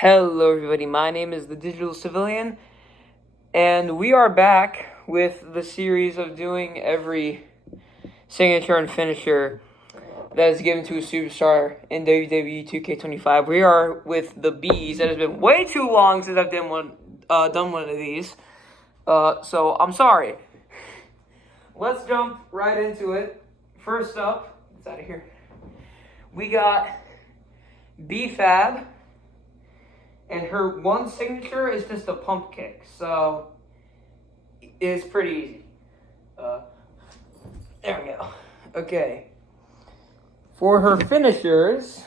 Hello everybody, my name is the Digital Civilian, and we are back with the series of doing every signature and finisher that is given to a superstar in WWE 2K25. We are with the B's. It has been way too long since I've done one of these, so I'm sorry. Let's jump right into it. First up, it's out of here. We got B-Fab. And her one signature is just a pump kick, so it's pretty easy. There we go. Okay. For her finishers,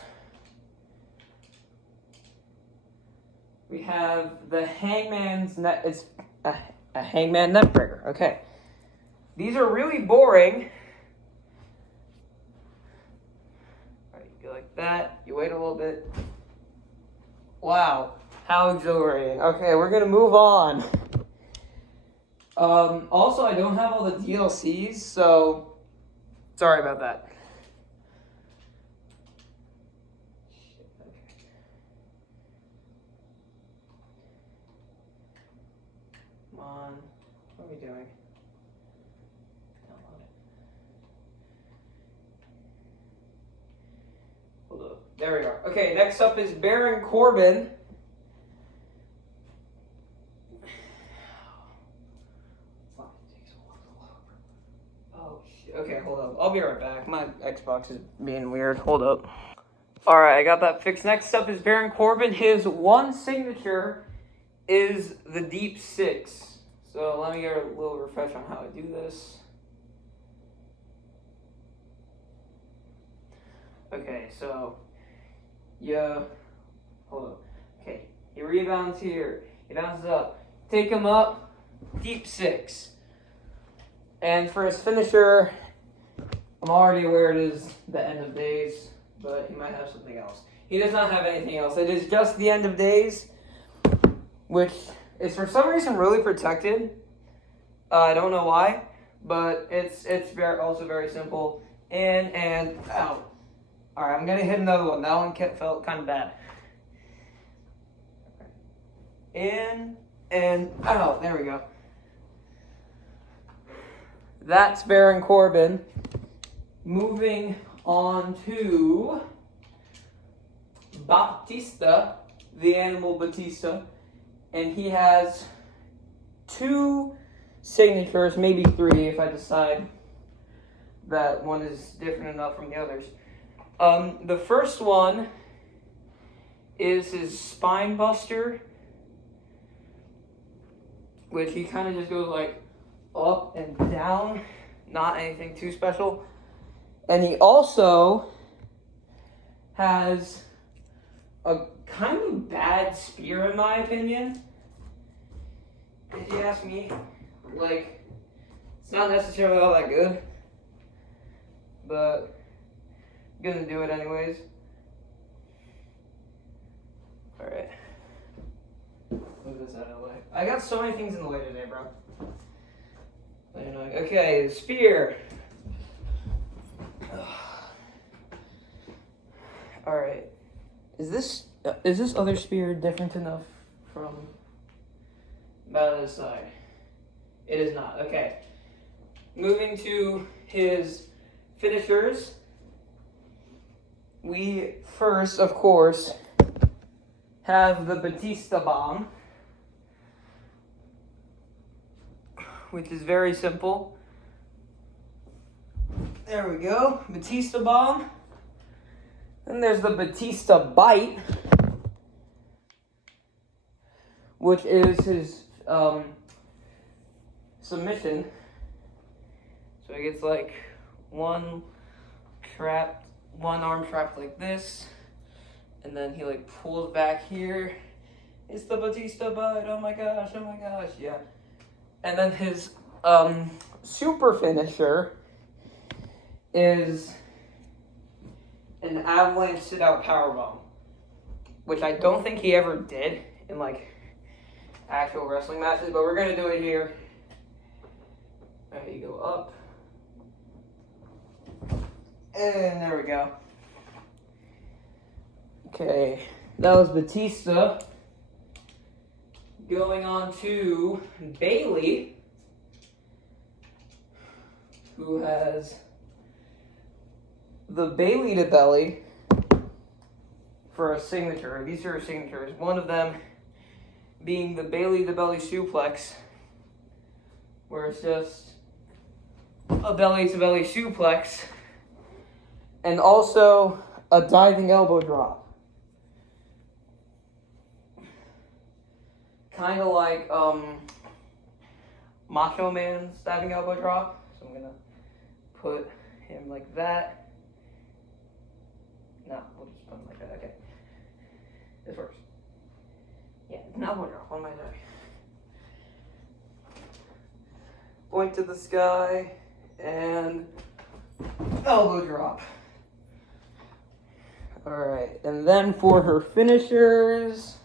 we have the Hangman's net. It's a Hangman neckbreaker. Okay. These are really boring. All right, you go like that. You wait a little bit. Wow, how exhilarating. Okay, we're going to move on. Also, I don't have all the DLCs, so sorry about that. Come on, what are we doing? Download it. Hold up. There we are. Okay, next up is Baron Corbin. Oh, shit. Okay, hold up. I'll be right back. My Xbox is being weird. Hold up. Alright, I got that fixed. Next up is Baron Corbin. His one signature is the Deep Six. So let me get a little refresh on how I do this. Okay, so hold up. Okay, he rebounds here. He bounces up. Take him up. Deep Six. And for his finisher, I'm already aware it is the End of Days, but he might have something else. He does not have anything else. It is just the End of Days, which is for some reason really protected. I don't know why, but it's also very simple. In and out. Alright, I'm going to hit another one. That one felt kind of bad. In and out. There we go. That's Baron Corbin. Moving on to Batista, the Animal Batista. And he has two signatures, maybe three if I decide that one is different enough from the others. The first one is his Spine Buster, which he kind of just goes like up and down, not anything too special. And he also has a kind of bad spear in my opinion. If you ask me, like, it's not necessarily all that good, but I'm gonna do it anyways. Alright. Move this out of the way. I got so many things in the way today, bro. Okay, the spear. Alright. Is this other spear different enough from the other side? It is not. Okay. Moving to his finishers. We first, of course, have the Batista Bomb, which is very simple. There we go, Batista Bomb. Then there's the Batista Bite, which is his submission. So he gets like one arm trapped like this, and then he like pulls back here. It's the Batista Bite. Oh my gosh, yeah. And then his super finisher is an avalanche sit-out powerbomb, which I don't think he ever did in like actual wrestling matches, but we're gonna do it here. There you go, up. And there we go. Okay, That was Batista. Going on to Bailey, who has the Bailey to belly for a signature. These are her signatures. One of them being the Bailey to belly suplex, where it's just a belly to belly suplex, and also a diving elbow drop. Kind of like Macho Man's diving elbow drop. So I'm gonna put him like that. No, we'll just put him like that. Okay, this works. Yeah, an elbow drop. What am I doing? Point to the sky and elbow drop. All right, and then for her finishers.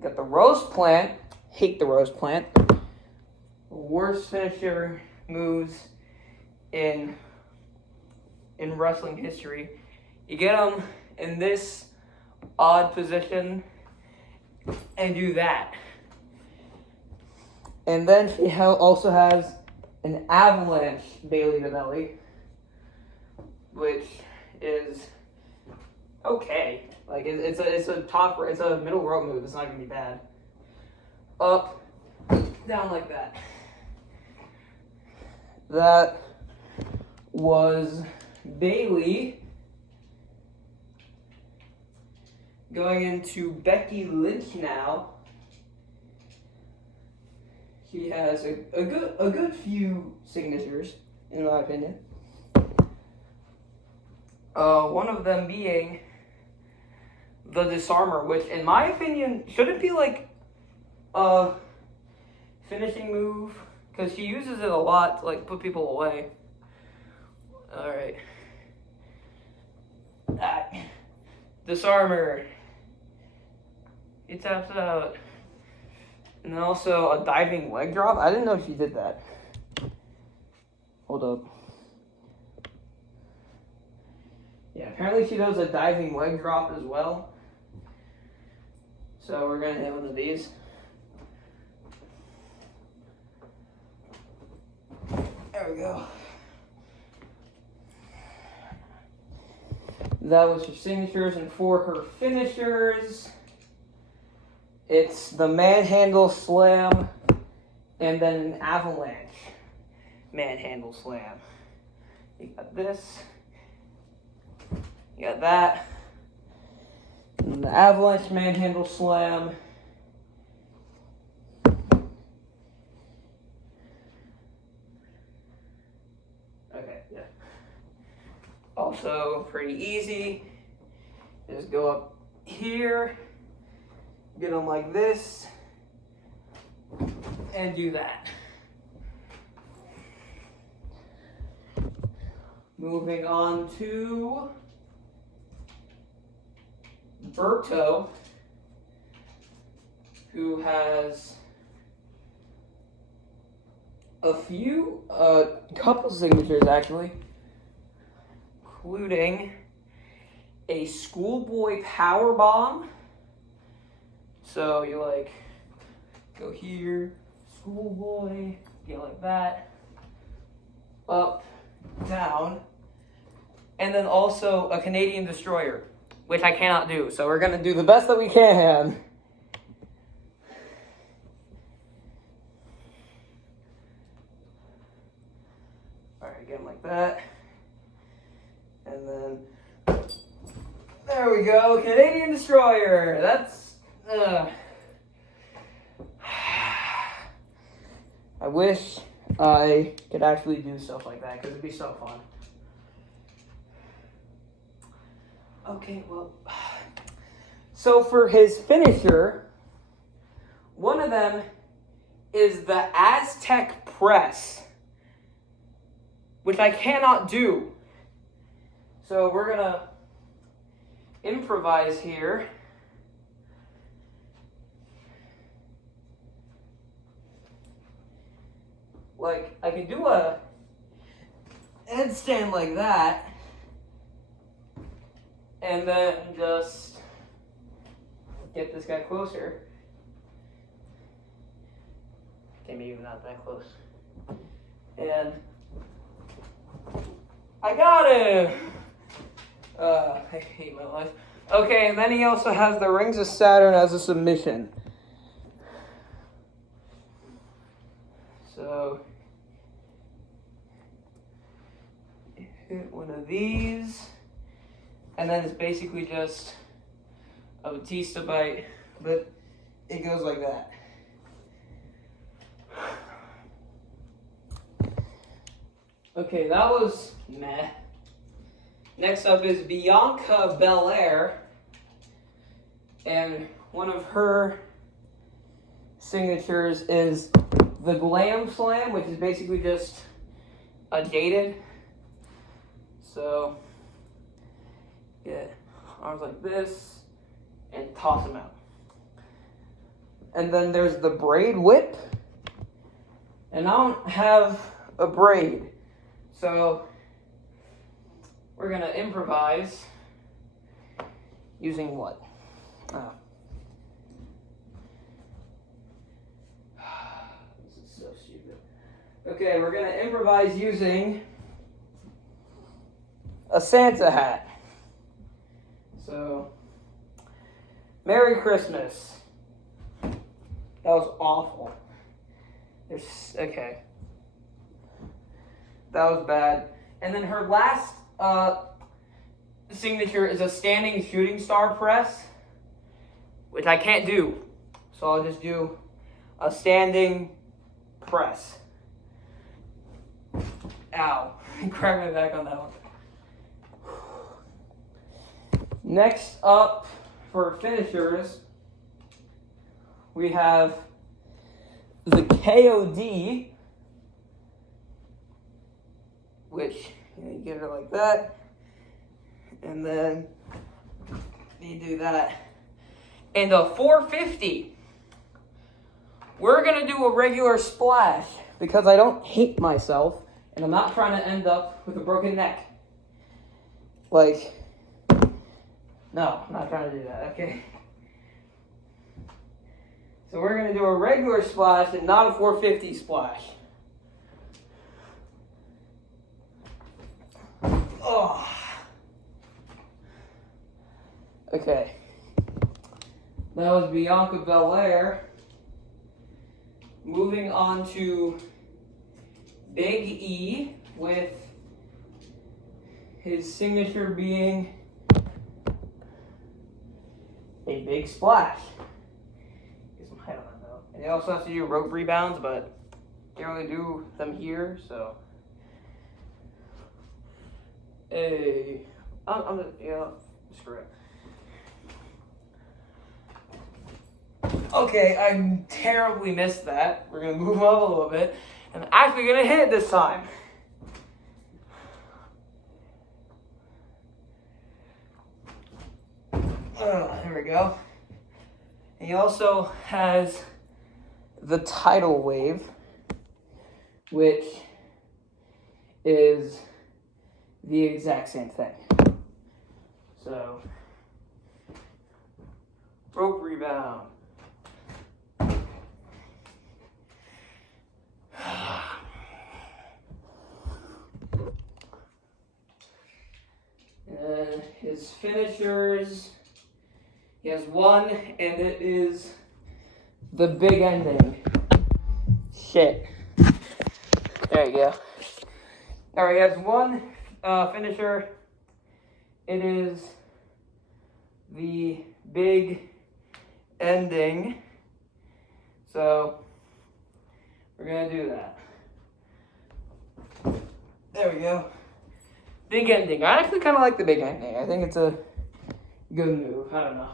Got the roast plant. Hate the roast plant. Worst finisher moves in wrestling history. You get them in this odd position and do that. And then she also has an avalanche Bailey to belly, which is okay. Like it's a middle rope move. It's not gonna be bad. Up, down like that. That was Bailey. Going into Becky Lynch now. She has a good few signatures, in my opinion. One of them being the disarmer, which in my opinion shouldn't be like a finishing move, because she uses it a lot to like put people away. Alright. That disarmer. He taps out. And then also a diving leg drop. I didn't know she did that. Hold up. Yeah, apparently she does a diving leg drop as well. So we're going to hit one of these. There we go. That was her signatures, and for her finishers, it's the manhandle slam and then an avalanche manhandle slam. You got this. You got that. And the avalanche manhandle slam. Okay, yeah. Also pretty easy. Just go up here, get them like this, and do that. Moving on to Berto, who has a couple signatures actually, including a schoolboy power bomb. So you like go here, schoolboy, get like that, up, down, and then also a Canadian destroyer, which I cannot do. So we're gonna do the best that we can. All right, get him like that, and then there we go, Canadian destroyer. That's. I wish I could actually do stuff like that, because it'd be so fun. Okay, well, so for his finisher, one of them is the Aztec press, which I cannot do. So we're gonna improvise here. Like, I could do a headstand like that, And then just get this guy closer. Okay, maybe not that close. And I got him! I hate my life. Okay, and then he also has the Rings of Saturn as a submission. So, hit one of these, and then it's basically just a Batista bite, but it goes like that. Okay, that was meh. Next up is Bianca Belair, and one of her signatures is the Glam Slam, which is basically just a gated. So, yeah, arms like this, and toss them out. And then there's the Braid Whip, and I don't have a braid, so we're gonna improvise using what? This is so stupid. Okay, we're gonna improvise using a Santa hat. So, Merry Christmas. That was awful. Okay. That was bad. And then her last signature is a standing shooting star press, which I can't do. So I'll just do a standing press. Ow. Crack my back on that one. Next up for finishers, we have the KOD, which you get it like that, and then you do that. And a 450. We're gonna do a regular splash because I don't hate myself and I'm not trying to end up with a broken neck. Like, no, I'm not trying to do that, okay? So we're gonna do a regular splash and not a 450 splash. Oh. Okay. That was Bianca Belair. Moving on to Big E with his signature being a big splash. Get some height on that though. And he also has to do rope rebounds, but can't really do them here, so. Hey, screw it. Okay, I terribly missed that. We're gonna move up a little bit. I'm actually gonna hit it this time. There we go. And he also has the tidal wave, which is the exact same thing. So, rope rebound. And his finishers, he has one, and it is the big ending. Shit. There you go. Alright, he has one finisher. It is the big ending. So, we're going to do that. There we go. Big ending. I actually kind of like the big ending. I think it's a good move. I don't know.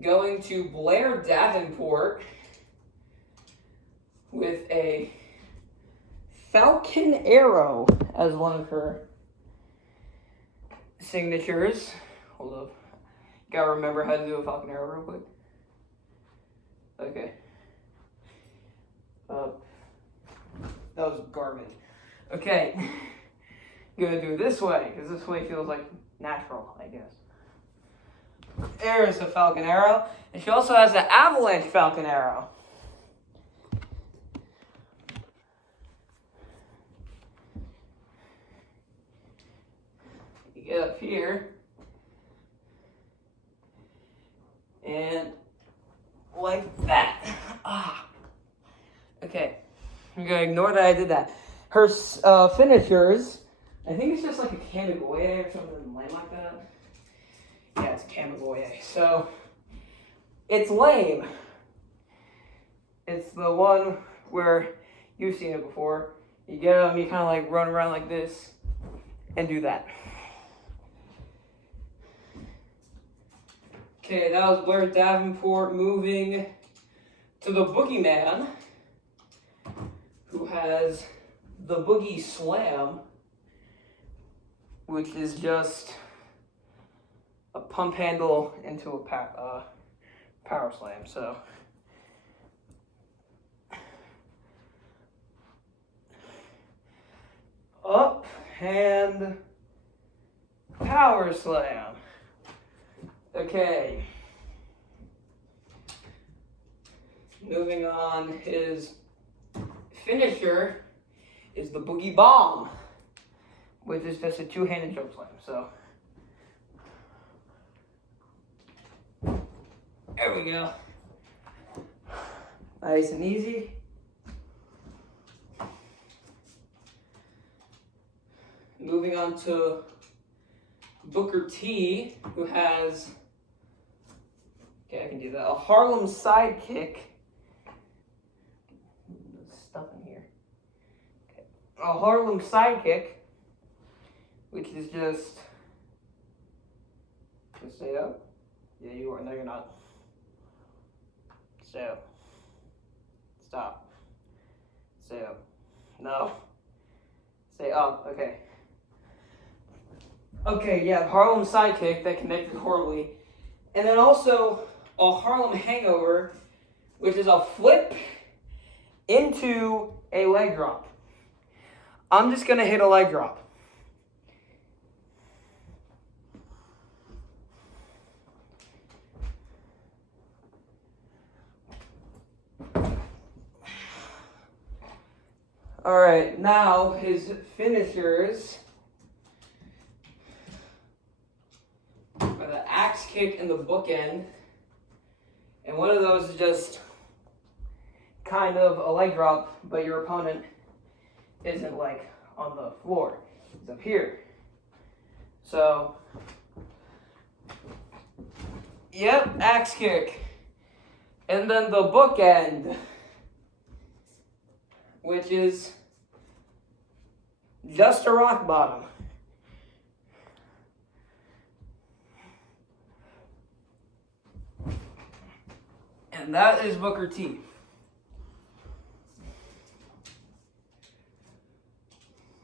Going to Blair Davenport with a Falcon Arrow as one of her signatures. Hold up. Gotta remember how to do a Falcon Arrow real quick. Okay. That was garbage. Okay. gonna do it this way, because this way feels like natural, I guess. There's a Falcon Arrow. And she also has an Avalanche Falcon Arrow. You get up here. And like that. Okay. I'm going to ignore that I did that. Her finishers, I think it's just like a Kamigoye or something lame like that. Yeah, it's a Kamigoye. So, it's lame. It's the one where you've seen it before. You get up, you kind of like run around like this and do that. Okay, that was Blair Davenport moving to the Boogeyman, who has the Boogie Slam, which is just a pump handle into a power slam. So up and power slam. Okay. Moving on, his finisher is the Boogie Bomb, which is just a two-handed choke slam. So there we go. Nice and easy. Moving on to Booker T, who has, okay, I can do that, a Harlem sidekick. There's stuff in here. Okay. A Harlem sidekick, which is just stay up. Yeah, you are. No, you're not. Stay up. Stop. Stay up. No. Stay up. Okay. Okay, yeah, Harlem sidekick that connected horribly. And then also a Harlem hangover, which is a flip into a leg drop. I'm just going to hit a leg drop. All right, now his finishers are the axe kick and the bookend. And one of those is just kind of a leg drop, but your opponent isn't like on the floor. He's up here. So, yep, axe kick. And then the bookend, which is just a rock bottom. And that is Booker T.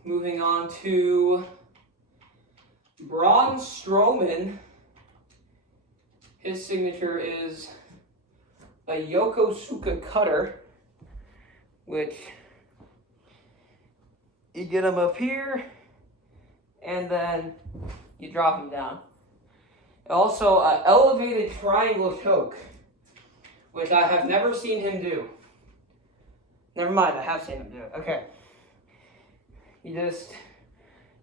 Moving on to Braun Strowman. His signature is a Yokosuka cutter, which you get him up here, and then you drop him down. Also, an elevated triangle choke, which I have never seen him do. Never mind, I have seen him do it. Okay. You just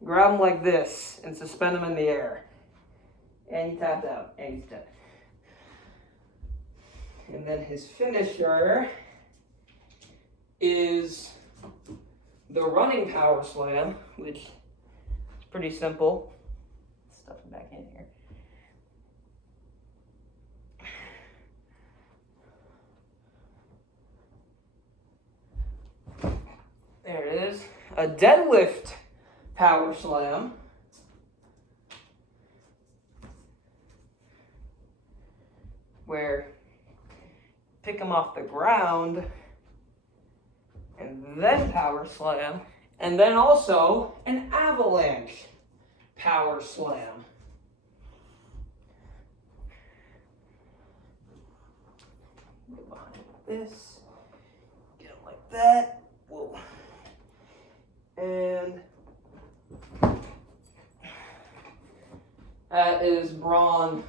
grab him like this and suspend him in the air. And he tapped out, and he's dead. And then his finisher is the running power slam, which is pretty simple. Stuff it back in here. There it is. A deadlift power slam. Where pick him off the ground and then power slam. And then also an avalanche power slam. Get behind this. Get him like that. Whoa. And That is Braun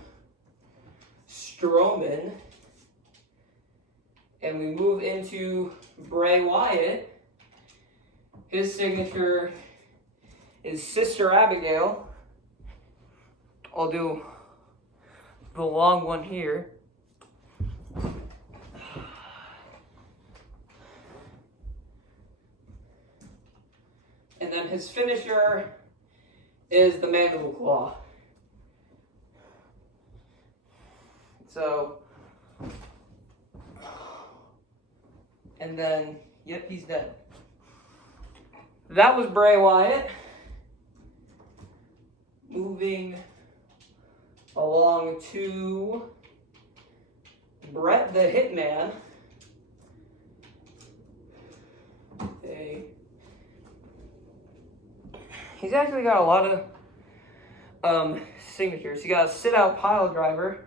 Strowman. And we move into Bray Wyatt. His signature is Sister Abigail. I'll do the long one here. And then his finisher is the Mandible Claw. So, and then, yep, he's dead. That was Bray Wyatt. Moving along to Bret the Hitman. He's actually got a lot of signatures. You got a sit-out pile driver.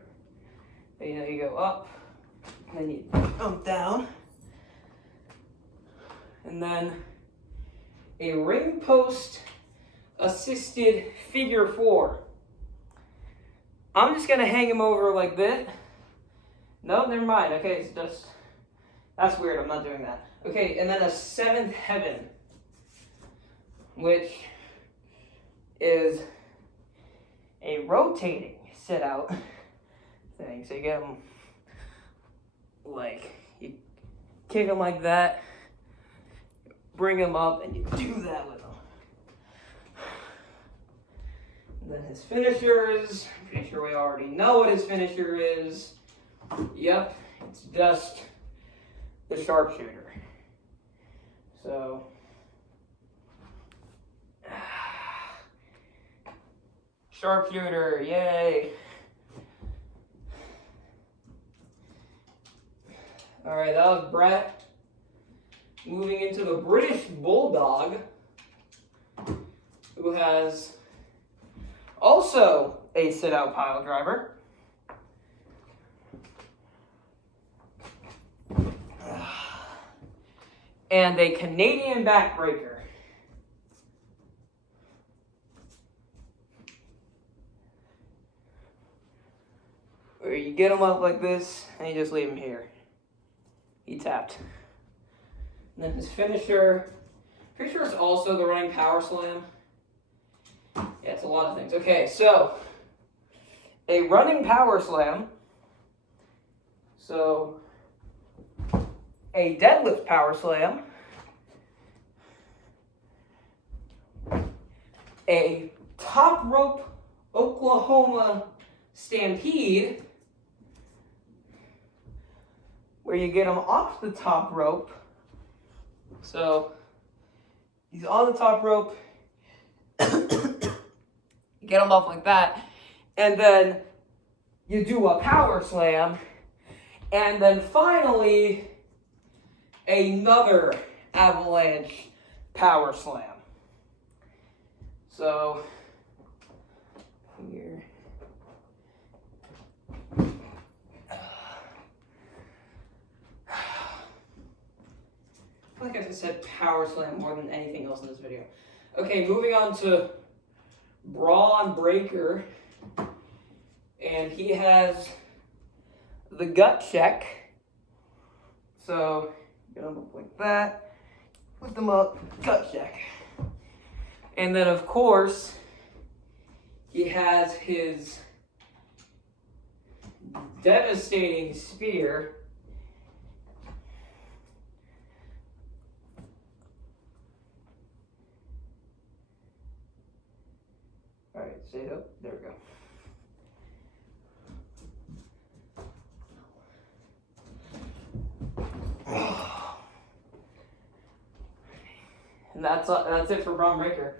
You know, you go up, and then you jump down. And then a ring post assisted figure 4. I'm just gonna hang him over like this. No, never mind. Okay, it's just, that's weird. I'm not doing that. Okay, and then a 7th Heaven, which is a rotating sit out thing. So you get them like, you kick them like that, bring them up, and you do that with them. And then his finishers, I'm pretty sure we already know what his finisher is. Yep, it's just the sharpshooter. So, sharpshooter, yay. All right, that was Bret. Moving into the British Bulldog, who has also a sit-out pile driver. And a Canadian backbreaker. Where you get him up like this, and you just leave him here. He tapped. And then his finisher, pretty sure it's also the running power slam. Yeah, it's a lot of things. Okay, so a running power slam. So a deadlift power slam. A top rope Oklahoma stampede, where you get him off the top rope. So he's on the top rope, you get him off like that, and then you do a power slam, and then finally another avalanche power slam. So here. I feel like I just said power slam more than anything else in this video. Okay, moving on to Braun Breaker. And he has the gut check. So, get them up like that. Put them up, gut check. And then, of course, he has his devastating spear. All right, stay up. There we go. And that's it for Braun Breaker.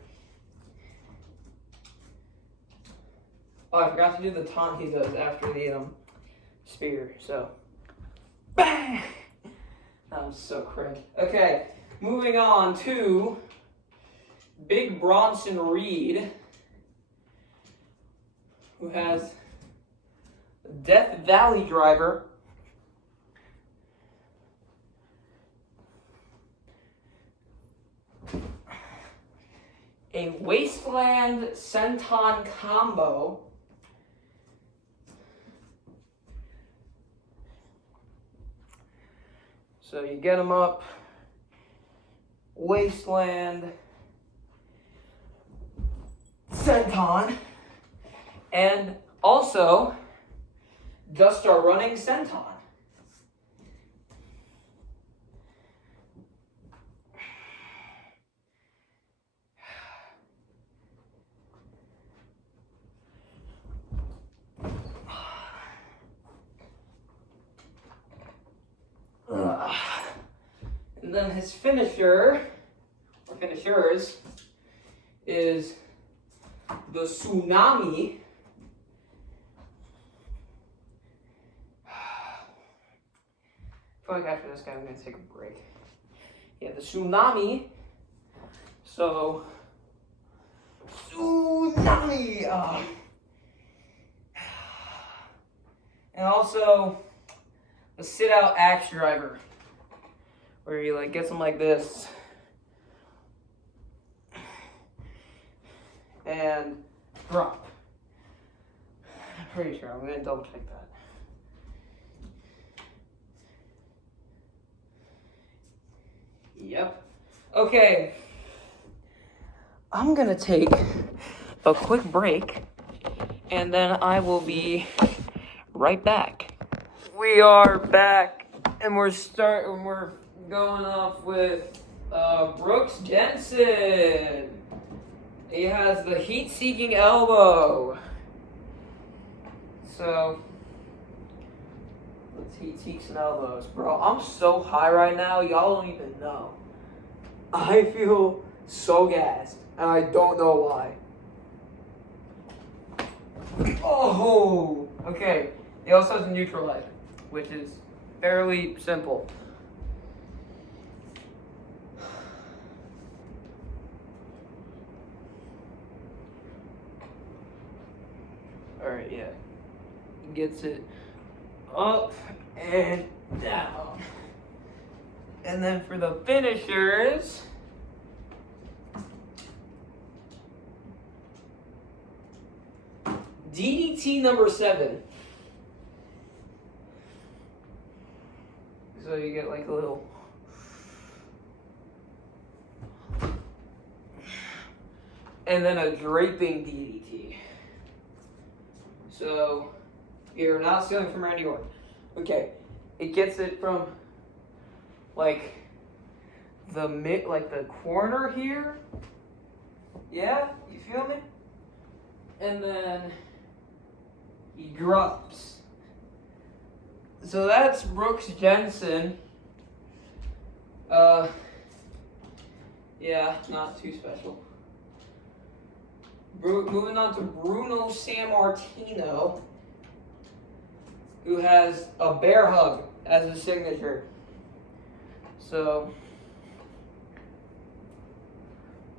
Oh, I forgot to do the taunt he does after the spear. So, bang! That was so cringe. Okay, moving on to Big Bronson Reed, who has Death Valley Driver. A Wasteland Senton Combo. So you get him up, wasteland, senton, and also just a running senton. And then his finisher, or finishers, is the tsunami. I feel like after this guy, I'm going to take a break. Yeah, the tsunami. So, tsunami. And also, the sit-out axe driver, where you like get something like this, and drop. I'm pretty sure. I'm going to double check that. Yep. Okay. I'm going to take a quick break, and then I will be right back. We are back, and we're going off with Brooks Jensen. He has the heat-seeking elbow. So, let's heat-seek some elbows. Bro, I'm so high right now, y'all don't even know. I feel so gassed, and I don't know why. Oh! Okay, he also has a neutralizer, which is fairly simple. Alright, yeah. He gets it up and down. And then for the finishers, DDT number 7. So you get like a little and then a draping DDT. So you're not stealing from Randy Orton. Okay, it gets it from like the corner here. Yeah, you feel me? And then he drops. So that's Brooks Jensen. Yeah, not too special. Moving on to Bruno Sammartino, who has a bear hug as his signature. So,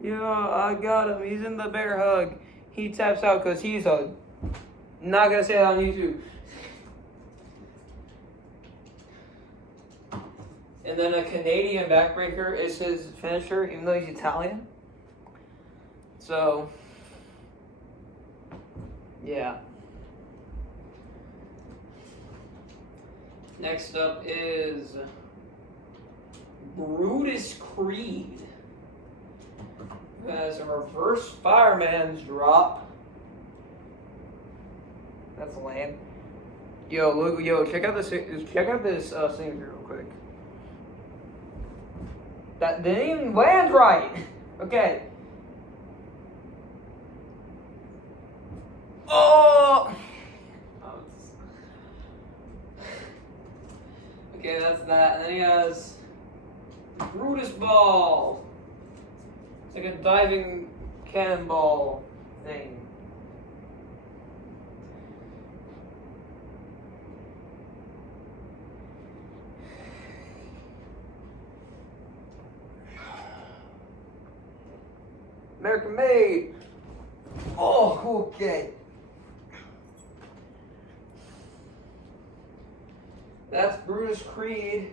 yeah, I got him. He's in the bear hug. He taps out because he's hugged. Not gonna say that on YouTube. And then a Canadian backbreaker is his finisher, even though he's Italian. So, yeah. Next up is Brutus Creed, who has a reverse fireman's drop. That's lame. Yo, check out this signature real quick. That didn't even land right. Okay. Oh! Okay, that's that. And then he has Brutus Ball. It's like a diving cannonball thing. American made. Oh, okay. That's Brutus Creed.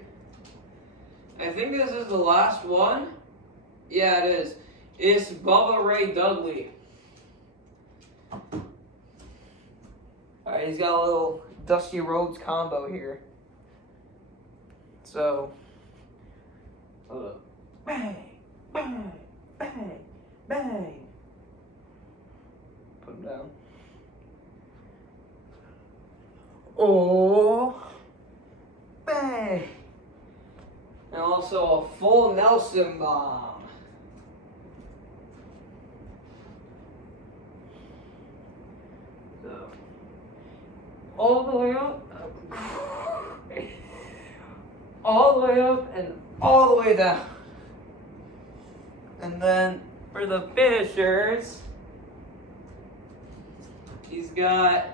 I think this is the last one. Yeah, it is. It's Bubba Ray Dudley. Alright, he's got a little Dusty Rhodes combo here. So, Bang, bang, bang, bang. Put him down. Oh, bang. And also a full Nelson bomb. So, all the way up. All the way up and all the way down. And then for the finishers, he's got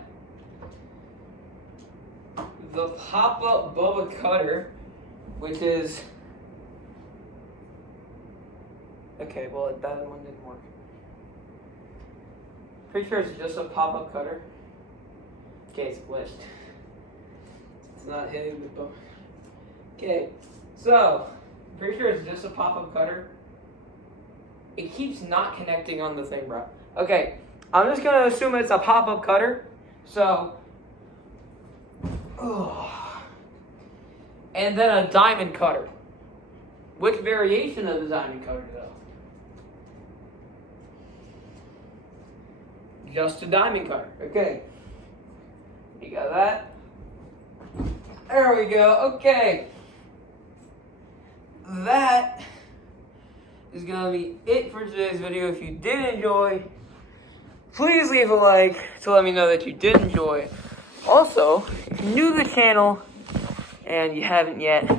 the pop-up Bubba Cutter, which is... Okay, well, that one didn't work. Pretty sure it's just a pop-up cutter. Okay, it's glitched. It's not hitting the bone. Okay, so, pretty sure it's just a pop-up cutter. It keeps not connecting on the thing, bro. Okay, I'm just gonna assume it's a pop-up cutter. So, and then a diamond cutter. Which variation of the diamond cutter, though? Just a diamond cutter. Okay. You got that? There we go. Okay. That is going to be it for today's video. If you did enjoy, please leave a like to let me know that you did enjoy. Also, if you're new to the channel and you haven't yet,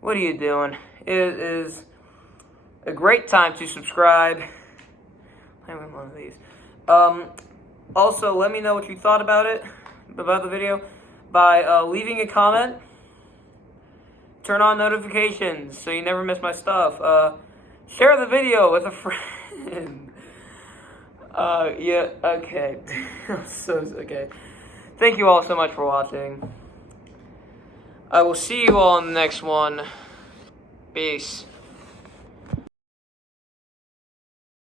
what are you doing? It is a great time to subscribe. I want one of these. Also, let me know what you thought about the video, by leaving a comment. Turn on notifications so you never miss my stuff. Share the video with a friend. Yeah, okay. Okay. Thank you all so much for watching. I will see you all in the next one. Peace.